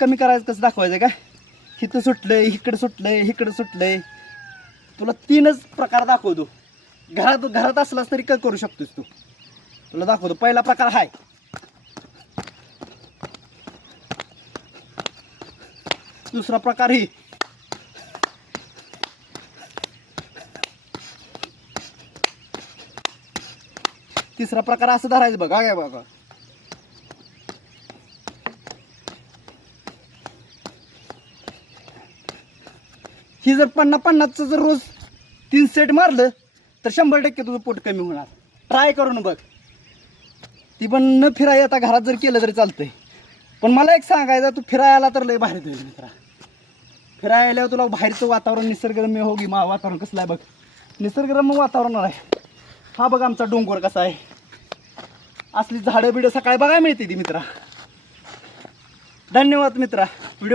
कमी करायचं कसं दाखवायचं काय? इथं सुटलंय, इकडं सुटलंय, इकडं सुटलंय. तुला 3च प्रकार दाखवतो. घरात असलास तरी काय करू शकतोस तू. तुला दाखवतो. पहिला प्रकार हाय, दुसरा प्रकार ही, तिसरा प्रकार असं धरायचं बघा. काय बघा, ही जर 50-50चं जर रोज 3 सेट मारलं तर 100% तुझं पोट कमी होणार. ट्राय करून बघ. ती पण न फिरायला आता घरात जर केलं तरी चालतंय. पण मला एक सांगायचं, तू फिरायला तर लय बाहेर जाईल मित्रा. फिरायला तुला बाहेरचं वातावरण, निसर्गरम्य होगी. वातावरण कसलं आहे बघ, निसर्गरम्य वातावरण आहे. हा बघ आमचा डोंगर कसा आहे. असली झाडं बिडं सकाळी बघायला मिळते ती मित्रा. धन्यवाद मित्रा. व्हिडिओ